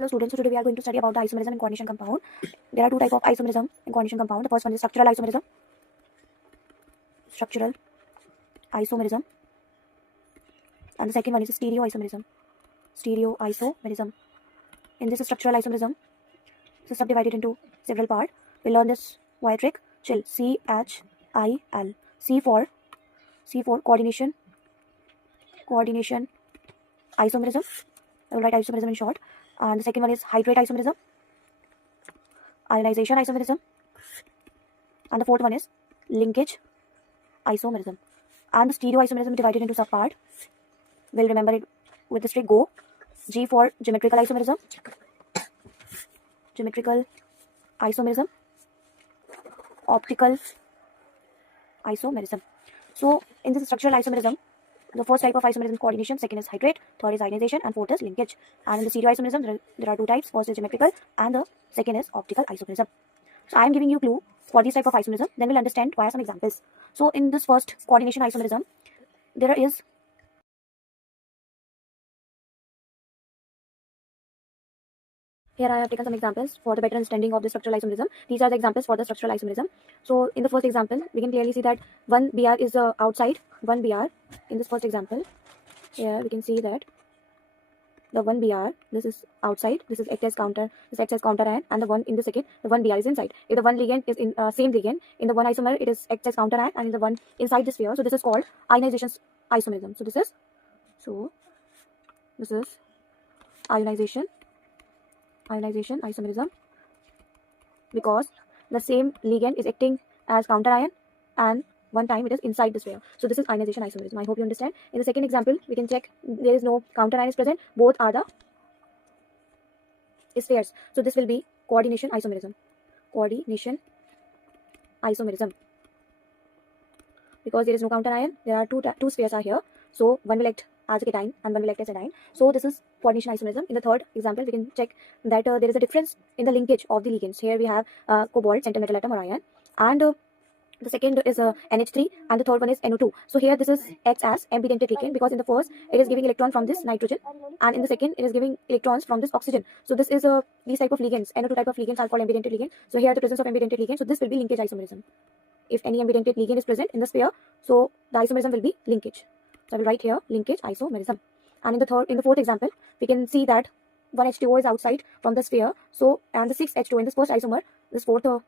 Hello students, so today we are going to study about the isomerism in coordination compound. There are two types of isomerism in coordination compound. The first one is structural isomerism, and the second one is stereoisomerism. In this structural isomerism, so subdivided into several parts. We'll learn this wire trick. Chill. CHIL. C for coordination isomerism. I will write isomerism in short. And the second one is hydrate isomerism, ionization isomerism, and the fourth one is linkage isomerism. And the stereoisomerism divided into subpart. We'll remember it with the trick Go. G for geometrical isomerism, optical isomerism. So in this structural isomerism, the first type of isomerism is coordination, second is hydrate, third is ionization, and fourth is linkage. And in the stereoisomerism, there are two types. First is geometrical, and the second is optical isomerism. So I am giving you clue for this type of isomerism. Then we'll understand via some examples. So in this first coordination isomerism, there is here I have taken some examples for the better understanding of the structural isomerism. These are the examples for the structural isomerism. So in the first example, we can clearly see that one BR is outside, one BR. In this first example, here we can see that the one BR, this is outside, this acts as counter ion, and the one in the second, the one BR is inside. If the one ligand is in same ligand, in the one isomer it is acts as counter ion, and in the one inside the sphere, so this is called ionization isomerism. So this is ionization isomerism, because the same ligand is acting as counter ion and one time it is inside the sphere. So this is ionization isomerism. I hope you understand. In the second example, we can check there is no counter ion is present, both are the spheres. So this will be coordination isomerism, because there is no counter ion, there are two spheres are here, so one will act as a cation and one will act as a anion. So this is coordination isomerism. In the third example, we can check that there is a difference in the linkage of the ligands. Here we have cobalt, centimetal atom, or ion, and the second is NH3, and the third one is NO2. So here this is acts as ambidentate ligand, because in the first it is giving electron from this nitrogen, and in the second it is giving electrons from this oxygen. So this is these type of ligands, NO2 type of ligands are called ambidentate ligand. So here the presence of ambidentate ligand, so this will be linkage isomerism. If any ambidentate ligand is present in the sphere, so the isomerism will be linkage. So I will write here linkage isomerism. And in the fourth example, we can see that one H2O is outside from the sphere. So and the 6 H2O in this first isomer, this fourth isomer